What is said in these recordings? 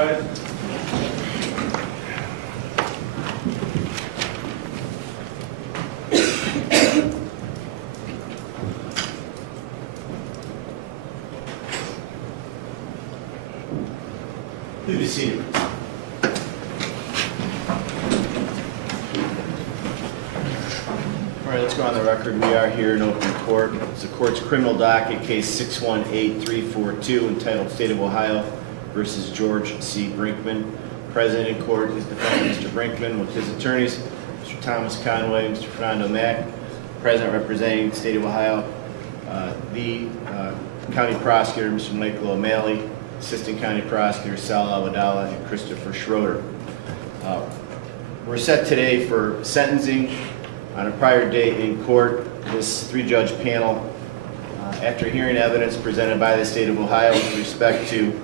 rise. Please be seated. All right, let's go on the record. We are here in open court. It's the court's criminal docket, case 618342, entitled State of Ohio versus George C. Brinkman. Present in court is defendant Mr. Brinkman with his attorneys, Mr. Thomas Conway, Mr. Fernando Mack. Present representing the State of Ohio, the County Prosecutor, Mr. Michael O'Malley, Assistant County Prosecutor Sal Awadala, and Christopher Schroeder. We're set today for sentencing. On a prior date in court, this three-judge panel, after hearing evidence presented by the State of Ohio with respect to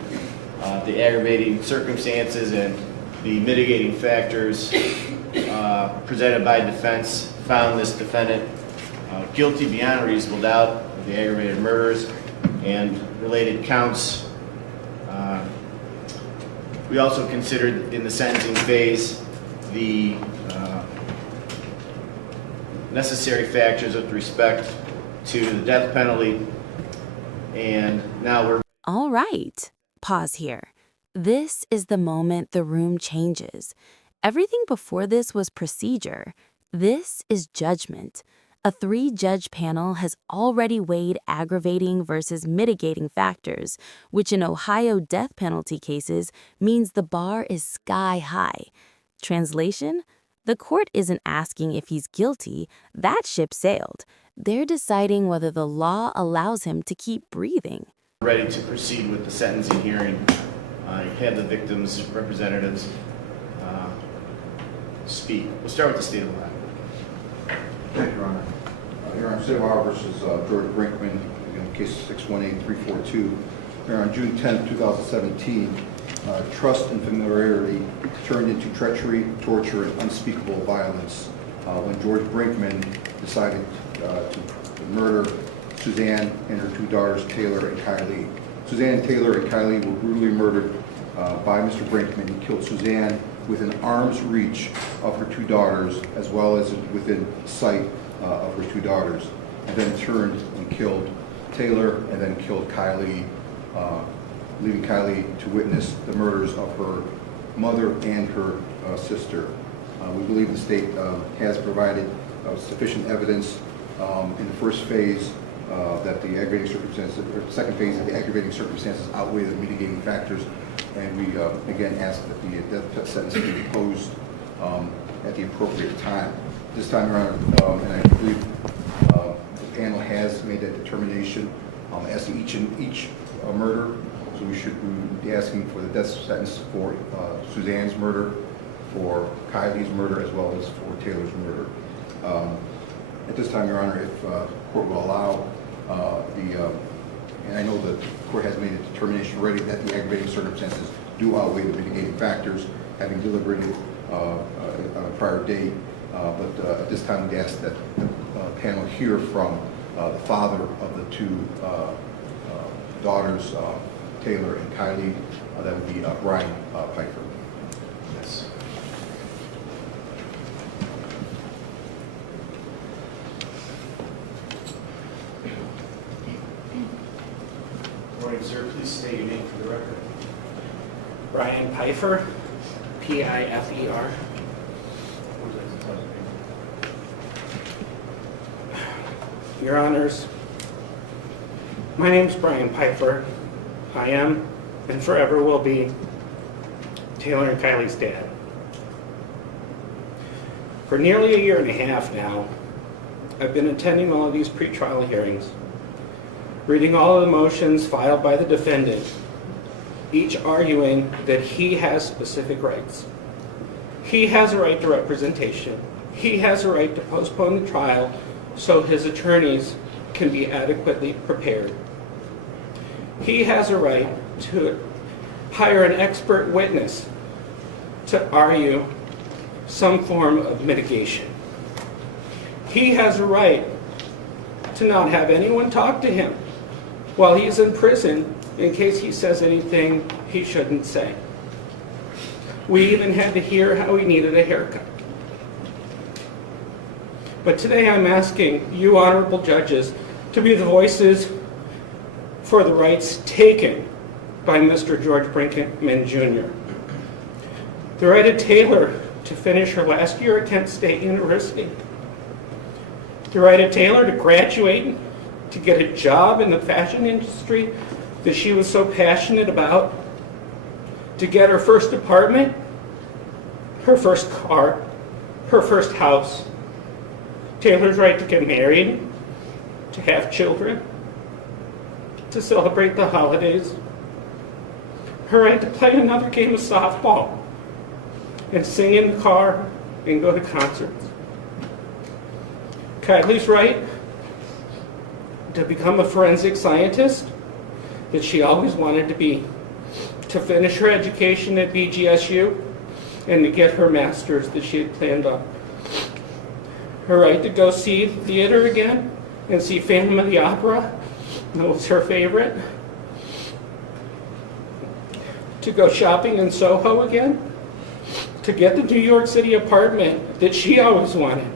the aggravating circumstances and the mitigating factors presented by defense, found this defendant guilty beyond reasonable doubt of the aggravated murders and related counts. We also considered in the sentencing phase the necessary factors with respect to the death penalty, and now we're... All right, pause here. This is the moment the room changes. Everything before this was procedure. This is judgment. A three-judge panel has already weighed aggravating versus mitigating factors, which in Ohio death penalty cases means the bar is sky high. Translation? The court isn't asking if he's guilty. That ship sailed. They're deciding whether the law allows him to keep breathing. Ready to proceed with the sentencing hearing. Have the victim's representatives speak. We'll start with the State of Ohio. Thank you, Your Honor. Your Honor, State of Ohio versus George Brinkman, again, case 618342. Here on June 10, 2017, trust and familiarity turned into treachery, torture, and unspeakable violence when George Brinkman decided to murder Suzanne and her two daughters, Taylor and Kylie. Suzanne, Taylor, and Kylie were brutally murdered by Mr. Brinkman. He killed Suzanne within arm's reach of her two daughters, as well as within sight of her two daughters, and then turned and killed Taylor, and then killed Kylie, leaving Kylie to witness the murders of her mother and her sister. We believe the state has provided sufficient evidence in the first phase that the aggravating circumstances, or second phase that the aggravating circumstances outweigh the mitigating factors, and we again ask that the death sentence be imposed at the appropriate time. This time around, and I believe the panel has made that determination as to each murder. So we should be asking for the death sentence for Suzanne's murder, for Kylie's murder, as well as for Taylor's murder. At this time, Your Honor, if the court will allow and I know the court has made a determination already that the aggravating circumstances do outweigh the mitigating factors, having deliberated on a prior date. But at this time, we ask that the panel hear from the father of the two daughters, Taylor and Kylie. That would be Brian Pfeiffer. Yes. Morning, sir. Please state your name for the record. Brian Pfeiffer, P-I-F-E-R. Your Honors, my name's Brian Pfeiffer. I am, and forever will be, Taylor and Kylie's dad. For nearly a year and a half now, I've been attending all of these pretrial hearings, reading all of the motions filed by the defendant, each arguing that he has specific rights. He has a right to representation. He has a right to postpone the trial so his attorneys can be adequately prepared. He has a right to hire an expert witness to argue some form of mitigation. He has a right to not have anyone talk to him while he's in prison in case he says anything he shouldn't say. We even had to hear how he needed a haircut. But today I'm asking you, honorable judges, to be the voices for the rights taken by Mr. George Brinkman Jr. The right of Taylor to finish her last year at Kent State University. The right of Taylor to graduate, to get a job in the fashion industry that she was so passionate about, to get her first apartment, her first car, her first house. Taylor's right to get married, to have children, to celebrate the holidays. Her right to play another game of softball and sing in the car and go to concerts. Kylie's right to become a forensic scientist that she always wanted to be, to finish her education at BGSU and to get her master's that she had planned on. Her right to go see theater again and see Phantom of the Opera, that was her favorite. To go shopping in Soho again. To get the New York City apartment that she always wanted.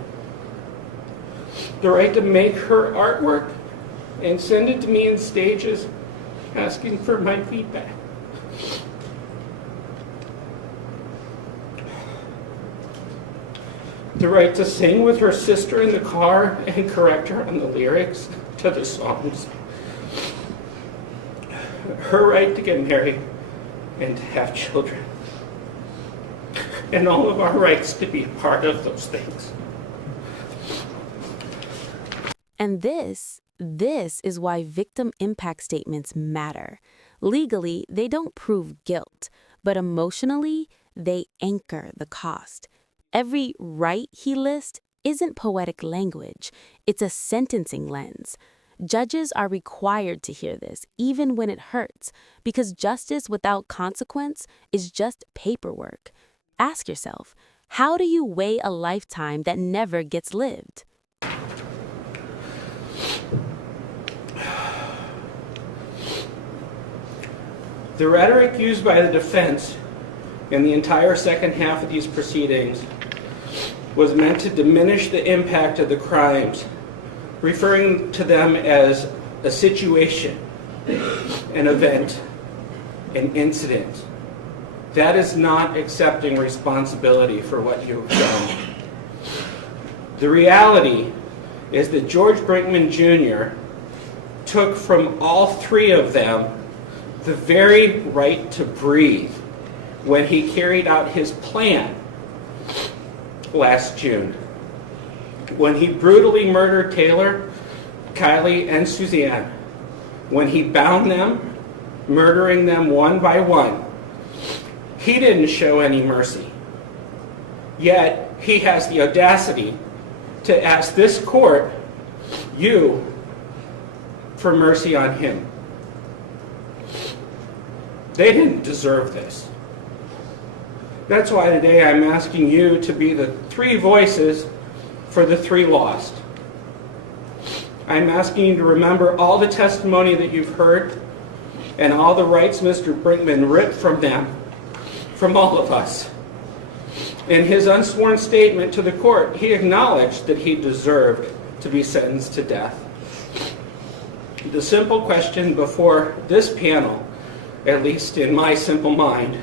The right to make her artwork and send it to me in stages asking for my feedback. The right to sing with her sister in the car and correct her on the lyrics to the songs. Her right to get married and to have children. And all of our rights to be a part of those things. And this is why victim impact statements matter. Legally, they don't prove guilt, but emotionally, they anchor the cost. Every right he lists isn't poetic language, it's a sentencing lens. Judges are required to hear this, even when it hurts, because justice without consequence is just paperwork. Ask yourself, how do you weigh a lifetime that never gets lived? The rhetoric used by the defense in the entire second half of these proceedings was meant to diminish the impact of the crimes, referring to them as a situation, an event, an incident. That is not accepting responsibility for what you've done. The reality is that George Brinkman Jr. took from all three of them the very right to breathe when he carried out his plan last June. When he brutally murdered Taylor, Kylie, and Suzanne, when he bound them, murdering them one by one, he didn't show any mercy. Yet, he has the audacity to ask this court, you, for mercy on him. They didn't deserve this. That's why today I'm asking you to be the three voices for the three lost. I'm asking you to remember all the testimony that you've heard and all the rights Mr. Brinkman ripped from them, from all of us. In his unsworn statement to the court, he acknowledged that he deserved to be sentenced to death. The simple question before this panel, at least in my simple mind,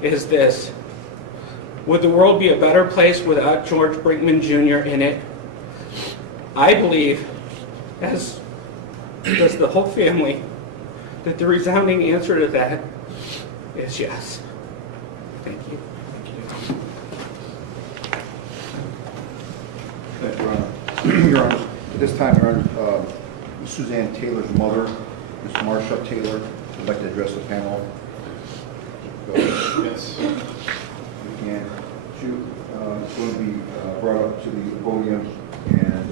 is this: would the world be a better place without George Brinkman Jr. in it? I believe, as does the whole family, that the resounding answer to that is yes. Thank you. Thank you, Your Honor. Your Honor, at this time, Your Honor, Suzanne Taylor's mother, Ms. Marsha Taylor, would like to address the panel. Go ahead. Yes. And she is going to be brought up to the podium, and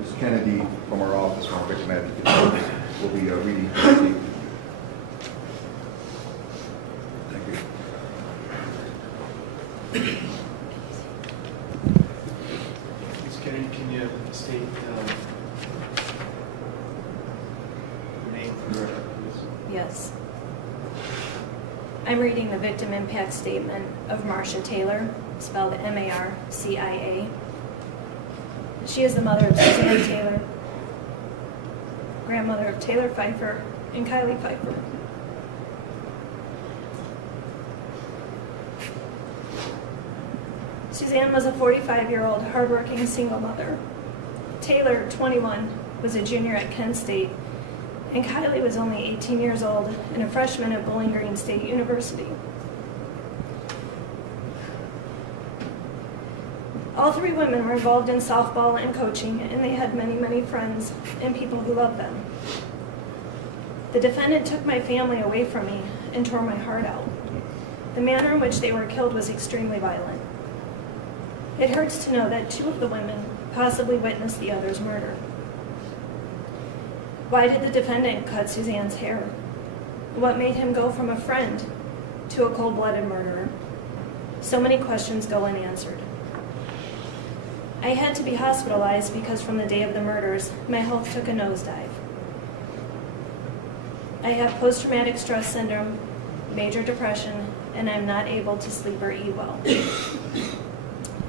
Ms. Kennedy from our office, from our victim advocate office, will be reading the statement. Thank you. Ms. Kennedy, can you state your name for the record, please? Yes. I'm reading the victim impact statement of Marcia Taylor, spelled M-A-R-C-I-A. She is the mother of Suzanne Taylor, grandmother of Taylor Pfeiffer and Kylie Pfeiffer. Suzanne was a 45-year-old hardworking single mother. Taylor, 21, was a junior at Kent State, and Kylie was only 18 years old and a freshman at Bowling Green State University. All three women were involved in softball and coaching, and they had many, many friends and people who loved them. The defendant took my family away from me and tore my heart out. The manner in which they were killed was extremely violent. It hurts to know that two of the women possibly witnessed the other's murder. Why did the defendant cut Suzanne's hair? What made him go from a friend to a cold-blooded murderer? So many questions go unanswered. I had to be hospitalized because from the day of the murders, my health took a nosedive. I have post-traumatic stress syndrome, major depression, and I'm not able to sleep or eat well.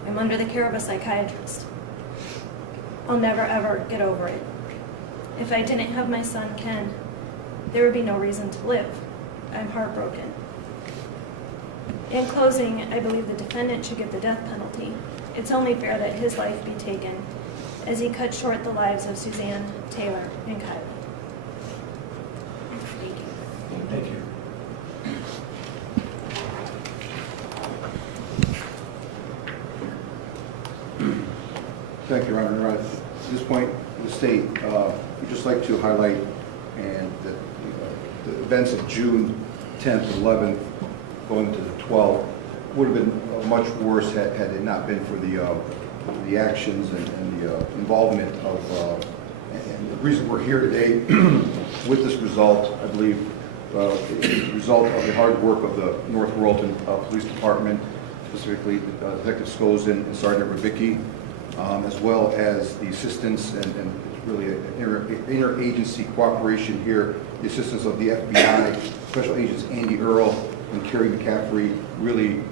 I'm under the care of a psychiatrist. I'll never ever get over it. If I didn't have my son, Ken, there would be no reason to live. I'm heartbroken. In closing, I believe the defendant should get the death penalty. It's only fair that his life be taken, as he cut short the lives of Suzanne, Taylor, and Kylie. Thank you. Thank you. Thank you, Your Honor. At this point, the state would just like to highlight and that the events of June 10th, 11th, going to the 12th, would have been much worse had it not been for the actions and the involvement of, and the reason we're here today with this result, I believe, is the result of the hard work of the North Royalton Police Department, specifically Detective Skozin and Sergeant Revicki, as well as the assistance and really an interagency cooperation here, the assistance of the FBI, Special Agents Andy Earl and Kerry McCaffrey really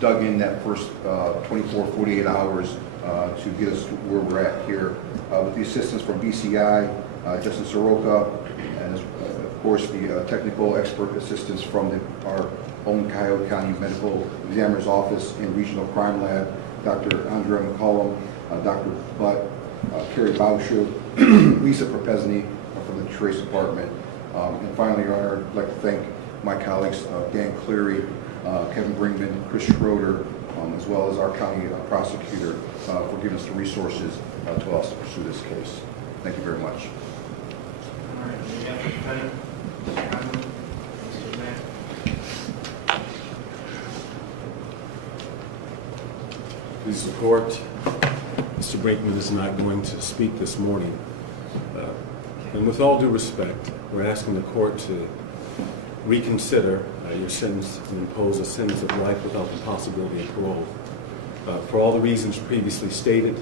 dug in that first 24, 48 hours to get us to where we're at here. With the assistance from BCI, Justin Soroka, and of course the technical expert assistance from our own Cuyahoga County Medical Examiner's Office and Regional Crime Lab, Dr. Andrea McCollum, Dr. Butt, Kerry Bauscher, Lisa Propesny from the Trace Department. And finally, Your Honor, I'd like to thank my colleagues, Dan Cleary, Kevin Brinkman, Chris Schroeder, as well as our county prosecutor for giving us the resources to allow us to pursue this case. Thank you very much. All right, we have the defendant. Mr. Conlon, Mr. Mack. Please support. Mr. Brinkman is not going to speak this morning. And with all due respect, we're asking the court to reconsider your sentence and impose a sentence of life without the possibility of parole. For all the reasons previously stated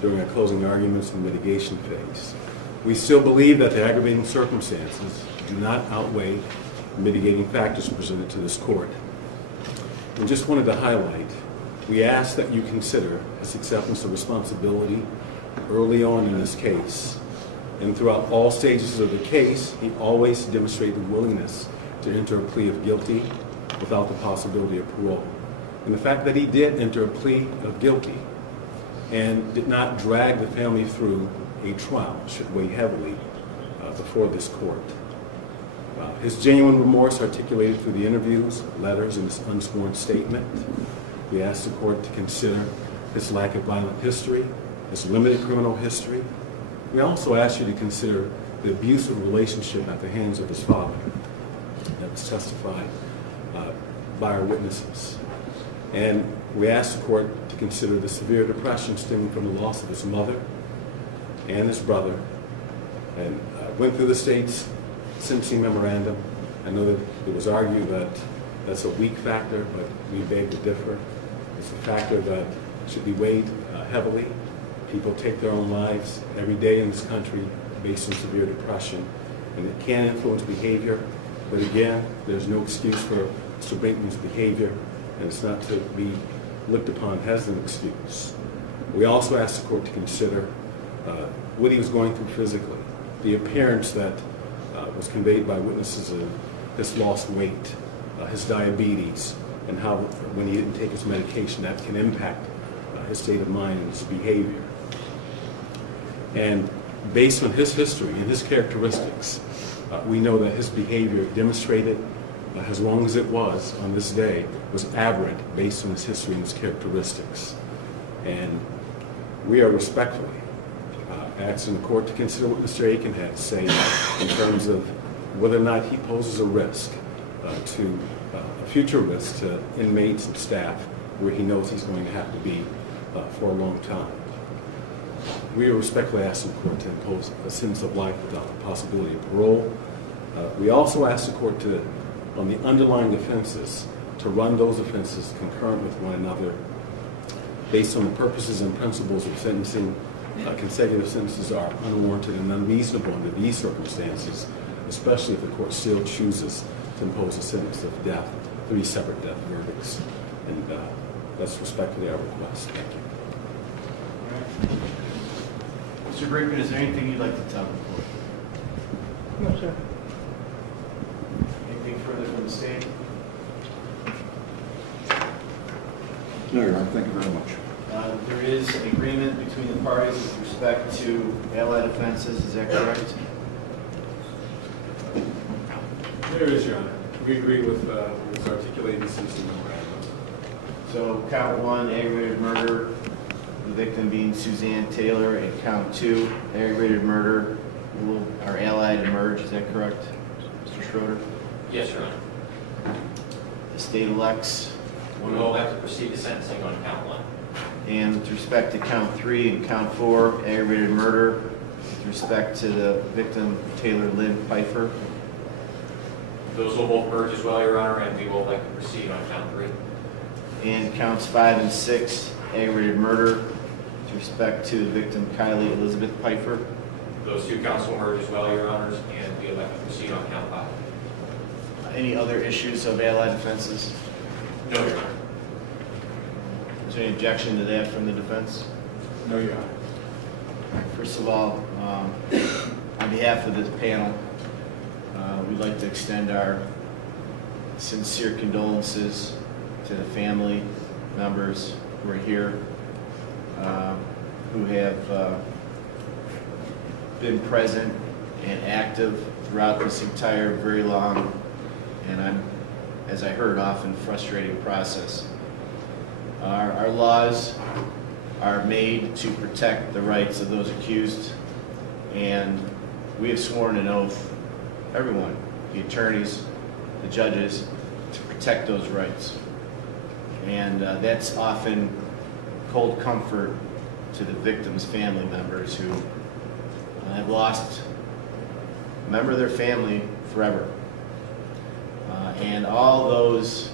during our closing arguments and mitigation phase, we still believe that the aggravating circumstances do not outweigh the mitigating factors presented to this court. And just wanted to highlight, we ask that you consider his acceptance of responsibility early on in this case. And throughout all stages of the case, he always demonstrated the willingness to enter a plea of guilty without the possibility of parole. And the fact that he did enter a plea of guilty and did not drag the family through a trial should weigh heavily before this court. His genuine remorse articulated through the interviews, letters, and his unsworn statement. We ask the court to consider his lack of violent history, his limited criminal history. We also ask you to consider the abusive relationship at the hands of his father that was testified by our witnesses. And we ask the court to consider the severe depression stemming from the loss of his mother and his brother. And went through the state's sentencing memorandum. I know that it was argued that that's a weak factor, but we beg to differ. It's a factor that should be weighed heavily. People take their own lives every day in this country based on severe depression, and it can influence behavior. But again, there's no excuse for Mr. Brinkman's behavior, and it's not to be looked upon as an excuse. We also asked the court to consider what he was going through physically, the appearance that was conveyed by witnesses of his lost weight, his diabetes, and how when he didn't take his medication that can impact his state of mind and his behavior. And based on his history and his characteristics, we know that his behavior demonstrated, as long as it was on this day, was aberrant based on his history and his characteristics. And we are respectfully asking the court to consider what Mr. Aiken had to say in terms of whether or not he poses a risk a future risk to inmates and staff where he knows he's going to have to be for a long time. We are respectfully asking the court to impose a sentence of life without the possibility of parole. We also ask the court to, on the underlying offenses, to run those offenses concurrent with one another based on the purposes and principles of sentencing. Consecutive sentences are unwarranted and unreasonable under these circumstances, especially if the court still chooses to impose a sentence of death, 3 separate death verdicts. And that's respectfully our request. Thank you. Mr. Brinkman, is there anything you'd like to tell the court? No, sir. Anything further from the state? No, Your Honor, thank you very much. There is an agreement between the parties with respect to allied offenses, is that correct? There is, Your Honor. We agree with what's articulated since the memorandum. So count 1, aggravated murder, the victim being Suzanne Taylor, and count 2, aggravated murder, our allied emerge, is that correct, Mr. Schroeder? Yes, Your Honor. The state elects We will have to proceed to sentencing on count 1. and with respect to count 3 and count 4, aggravated murder, with respect to the victim Taylor Lynn Pfeiffer, Those will both merge as well, Your Honor, and we will like to proceed on count 3. and counts 5 and 6, aggravated murder, with respect to the victim Kylie Elizabeth Pfeiffer. Those 2 counts will merge as well, Your Honors, and we will like to proceed on count 5. Any other issues of allied offenses? No, Your Honor. Is there any objection to that from the defense? No, Your Honor. First of all, on behalf of this panel, we'd like to extend our sincere condolences to the family members who are here, who have been present and active throughout this entire very long and as I heard, often frustrating process. Our laws are made to protect the rights of those accused, and we have sworn an oath, everyone, the attorneys, the judges, to protect those rights. And that's often cold comfort to the victims' family members who have lost a member of their family forever. And all those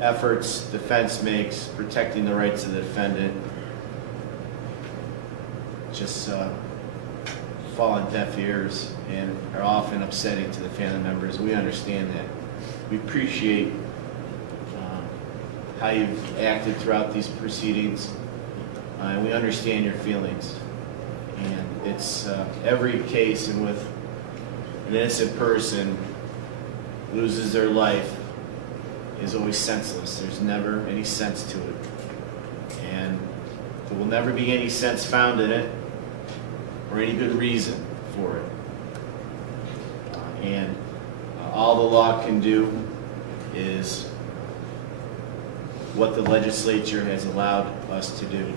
efforts defense makes protecting the rights of the defendant just fall on deaf ears and are often upsetting to the family members. We understand that. We appreciate how you've acted throughout these proceedings, and we understand your feelings. And it's every case in which an innocent person loses their life is always senseless. There's never any sense to it. And there will never be any sense found in it or any good reason for it. And all the law can do is what the legislature has allowed us to do.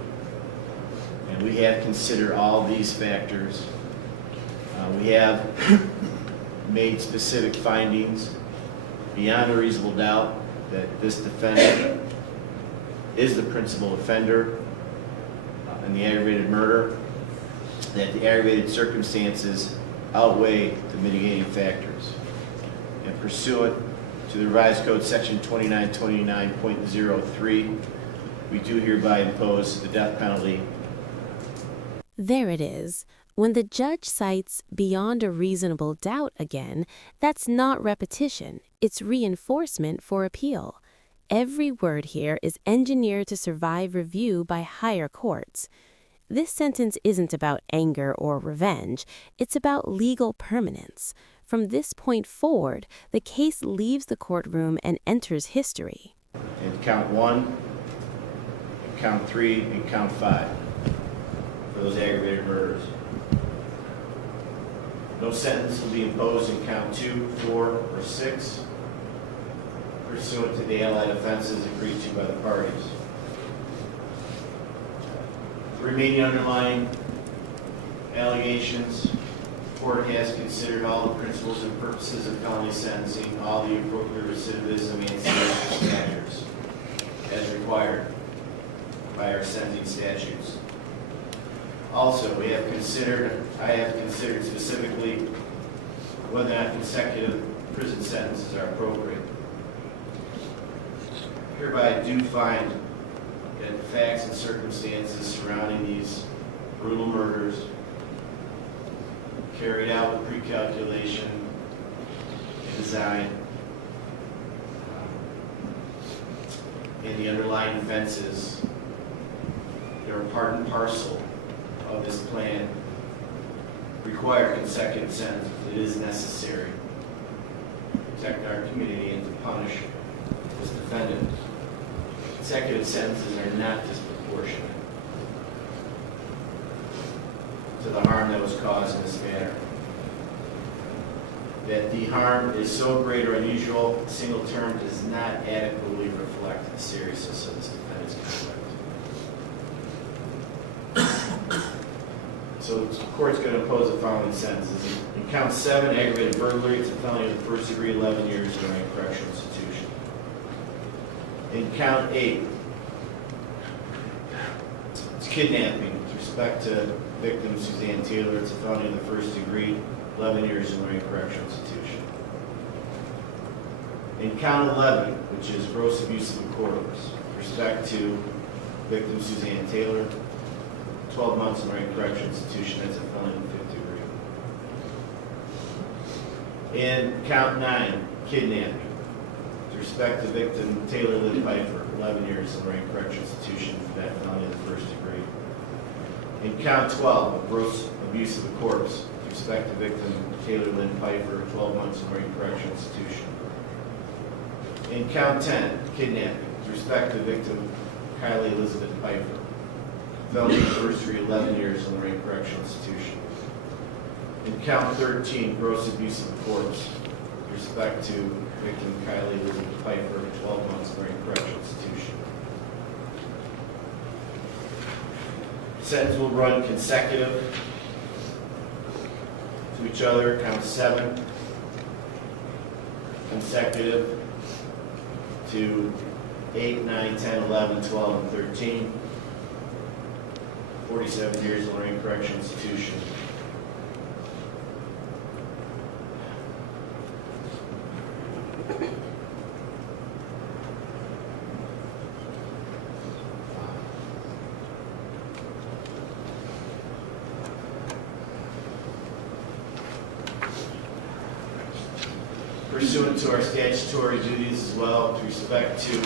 And we have considered all these factors. We have made specific findings beyond a reasonable doubt that this defendant is the principal offender in the aggravated murder, that the aggravated circumstances outweigh the mitigating factors. And pursuant to the revised code section 2929.03, we do hereby impose the death penalty. There it is. When the judge cites beyond a reasonable doubt again, that's not repetition, it's reinforcement for appeal. Every word here is engineered to survive review by higher courts. This sentence isn't about anger or revenge, it's about legal permanence. From this point forward, the case leaves the courtroom and enters history. And count 1, and count 3, and count 5 for those aggravated murders. No sentence will be imposed in count 2, 4, or 6 pursuant to the allied offenses agreed to by the parties. The remaining underlying allegations, the court has considered all the principles and purposes of felony sentencing, all the appropriate recidivism and sentencing statutes as required by our sentencing statutes. Also, I have considered specifically whether or not consecutive prison sentences are appropriate. Hereby I do find that the facts and circumstances surrounding these brutal murders carried out with pre-calculation and design, and the underlying offenses that are part and parcel of this plan require consecutive sentences. It is necessary to protect our community and to punish this defendant. Consecutive sentences are not disproportionate to the harm that was caused in this matter. That the harm is so great or unusual, a single term does not adequately reflect the seriousness of this defendant's conduct. So the court's going to impose the following sentences. In count 7, aggravated burglary, it's a felony of the first degree, 11 years in a correctional institution. In count 8, it's kidnapping with respect to victim Suzanne Taylor. It's a felony of the first degree, 11 years in a correctional institution. In count 11, which is gross abuse of a corpse, with respect to victim Suzanne Taylor, 12 months in a correctional institution. That's a felony of the fifth degree. In count 9, kidnapping. With respect to victim Taylor Lynn Pfeiffer, 11 years in a correctional institution for that felony of the first degree. In count 12, gross abuse of a corpse. With respect to victim Taylor Lynn Pfeiffer, 12 months in a correctional institution. In count 10, kidnapping. With respect to victim Kylie Elizabeth Pfeiffer, felony of the first degree, 11 years in a correctional institution. In count 13, gross abuse of a corpse. With respect to victim Kylie Elizabeth Pfeiffer, 12 months in a correctional institution. Sentence will run consecutive to each other. Count 7, consecutive to 8, 9, 10, 11, 12, and 13. 47 years in Lorraine Correctional Institution. Pursuant to our statutory duties as well, with respect to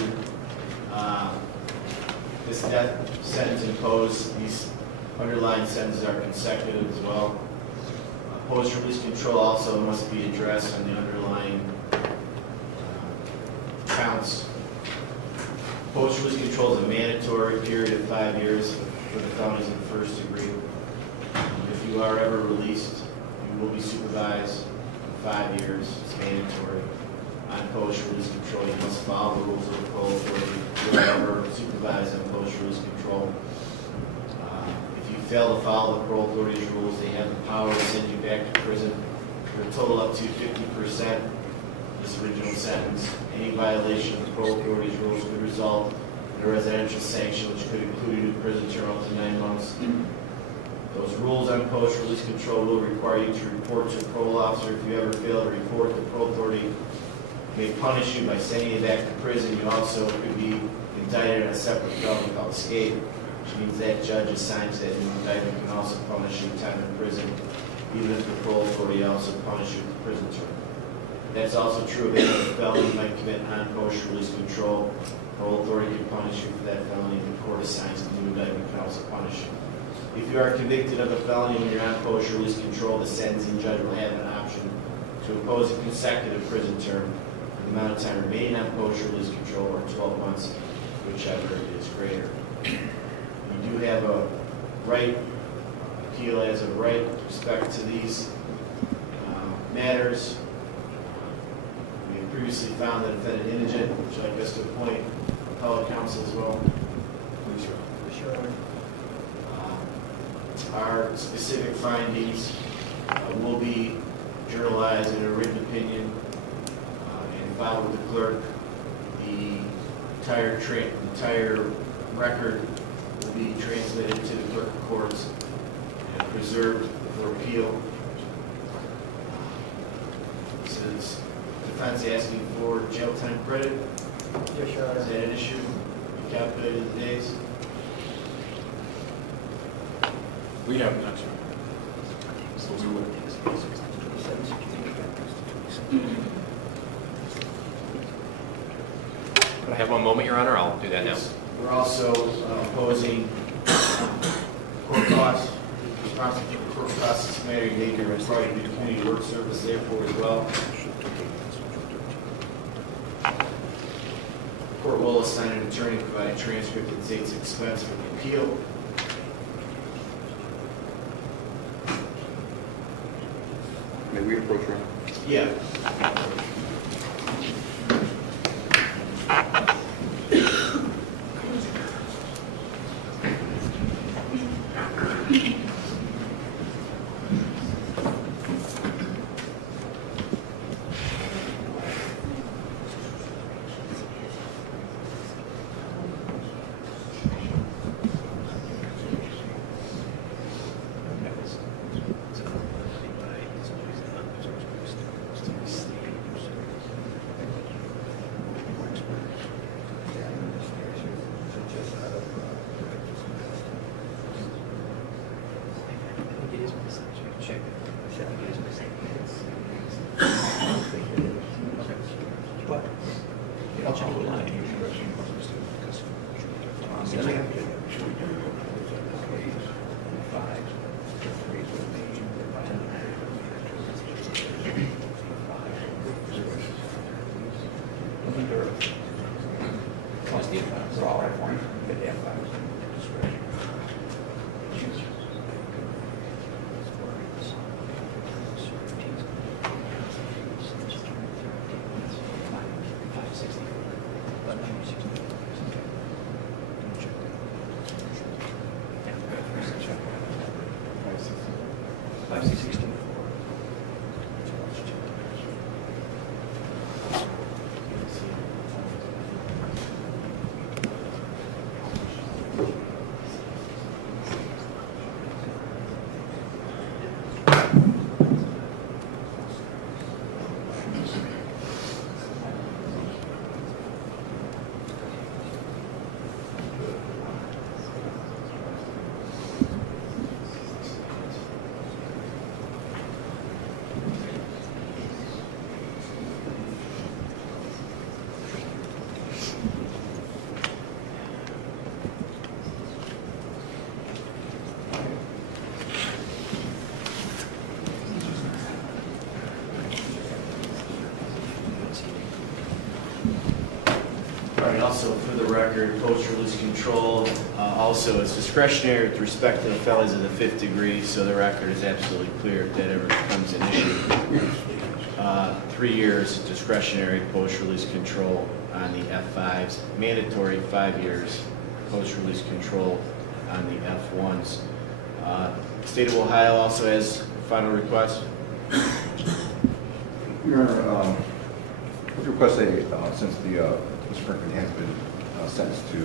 this death sentence imposed, these underlying sentences are consecutive as well. Post-release control also must be addressed on the underlying counts. Post-release control is a mandatory period of 5 years for the felonies in the first degree. If you are ever released, you will be supervised for 5 years. It's mandatory. On post-release control, you must follow the rules of the parole authority. If you are ever supervised on post-release control, if you fail to follow the parole authority's rules, they have the power to send you back to prison for a total up to 50% of this original sentence. Any violation of the parole authority's rules could result in a residential sanction, which could include a new prison term up to 9 months. Those rules on post-release control will require you to report to a parole officer. If you ever fail to report, the parole authority may punish you by sending you back to prison. You also could be indicted on a separate felony called escape. which means that judge assigns that new indictment can also punish you time in prison, even if the parole authority also punishes you with prison term. That's also true of any felony you might commit on post release control. Parole authority can punish you for that felony, and the court assigns the new indictment can also punish you. If you are convicted of a felony when you're on post release control, the sentencing judge will have an option to impose a consecutive prison term for the amount of time remaining on post release control, or 12 months, whichever is greater. You do have a right, appeal as a right with respect to these matters. We have previously found the defendant indigent. Would you like us to appoint appellate counsel as well? Please, Your Honor. Our specific findings will be journalized in a written opinion and filed with the clerk. The entire record will be transmitted to the clerk of courts and preserved for appeal. Since the defense asking for jail time credit, Yes, Your Honor. is that an issue? You calculated the days? We have not, Your Honor. So we will. Could I have one moment, Your Honor? I'll do that now. We're also opposing court costs, responsible for court costs. This matter, you make your part of the community work service therefore as well. The court will assign an attorney to provide a transcript at the state's expense for the appeal. May we approach, Your Honor? Yeah. What? All right, also for the record, post-release control also is discretionary with respect to the felonies of the 5th degree, so the record is absolutely clear if that ever becomes an issue. 3 years discretionary post-release control on the F5s, mandatory 5 years post-release control on the F1s. State of Ohio also has a final request. Your Honor, would request since the Mr. Brinkman has been sentenced to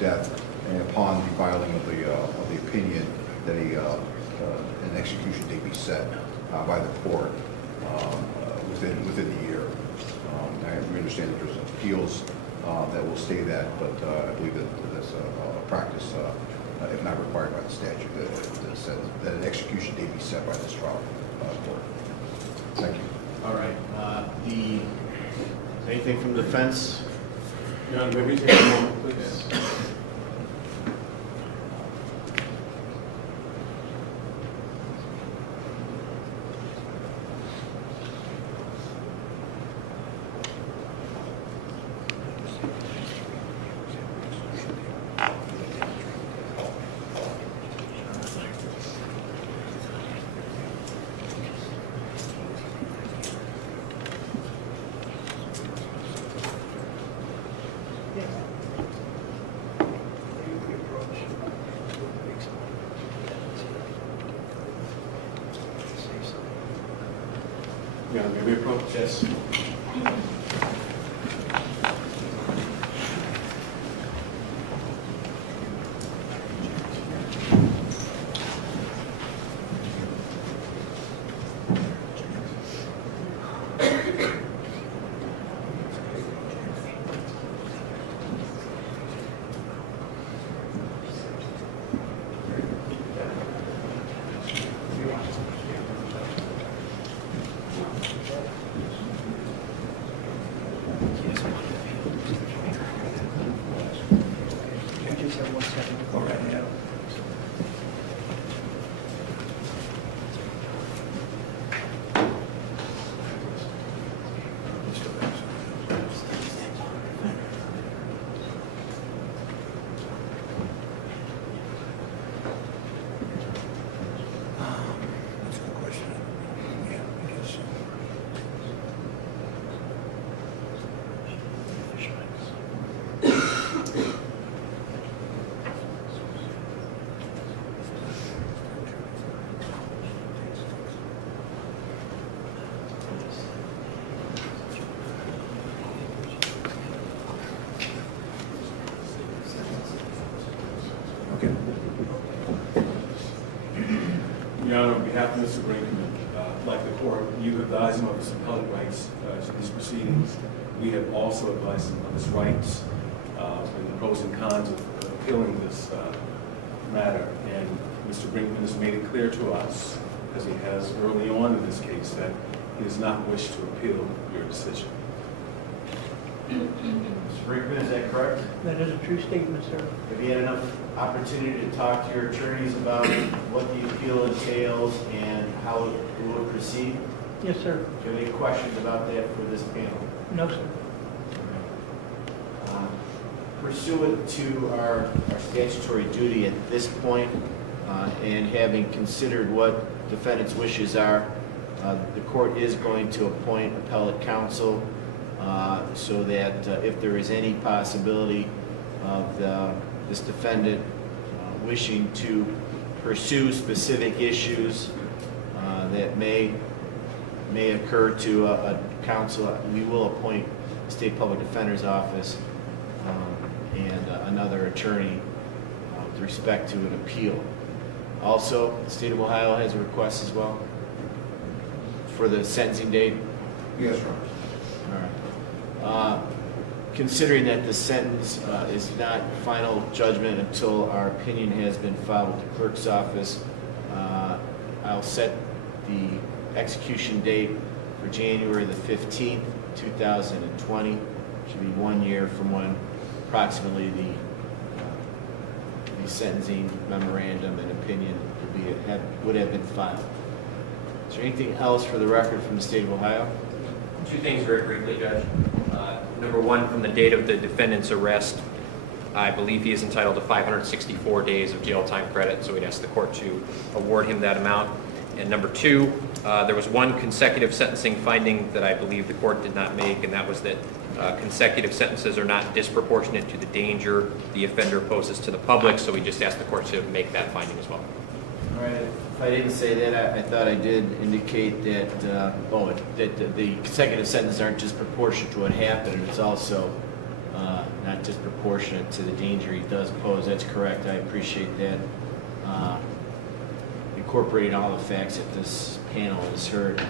death, and upon the filing of the opinion, that an execution date be set by the court within the year. We understand that there's appeals that will stay that, but I believe that that's a practice if not required by the statute, that an execution date be set by this trial court. Thank you. All right. Anything from the defense? Your Honor, may we take a moment, please? Your Honor, may we approach? Yes. Your Honor, on behalf of Mr. Brinkman, like the court, you advise him of his appellate rights to these proceedings. We have also advised him of his rights and the pros and cons of appealing this matter. And Mr. Brinkman has made it clear to us, as he has early on in this case, that he does not wish to appeal your decision. Mr. Brinkman, is that correct? That is a true statement, sir. Have you had enough opportunity to talk to your attorneys about what the appeal entails and how it will proceed? Yes, sir. Do you have any questions about that for this panel? No, sir. Pursuant to our statutory duty at this point, and having considered what defendant's wishes are, the court is going to appoint appellate counsel so that if there is any possibility of this defendant wishing to pursue specific issues that may occur to a counsel, we will appoint the State Public Defender's Office and another attorney with respect to an appeal. Also, the State of Ohio has a request as well for the sentencing date. Yes, Your Honor. All right. Considering that the sentence is not final judgment until our opinion has been filed with the clerk's office, I'll set the execution date for January the 15th, 2020. Should be 1 year from when approximately the sentencing memorandum and opinion would have been filed. Is there anything else for the record from the State of Ohio? Two things very briefly, Judge. Number one, from the date of the defendant's arrest, I believe he is entitled to 564 days of jail time credit, so we'd ask the court to award him that amount. And number two, there was one consecutive sentencing finding that I believe the court did not make, and that was that consecutive sentences are not disproportionate to the danger the offender poses to the public, so we just ask the court to make that finding as well. All right. If I didn't say that, I thought I did indicate that, that the consecutive sentences aren't just proportionate to what happened, and it's also not just proportionate to the danger he does pose. That's correct. I appreciate that. Incorporating all the facts that this panel has heard.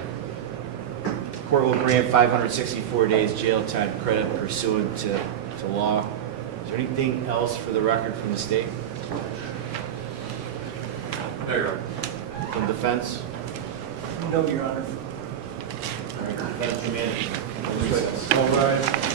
The court will grant 564 days jail time credit pursuant to law. Is there anything else for the record from the state? No, Your Honor. From defense? No, Your Honor. All right, defense remaining. Recess. All right.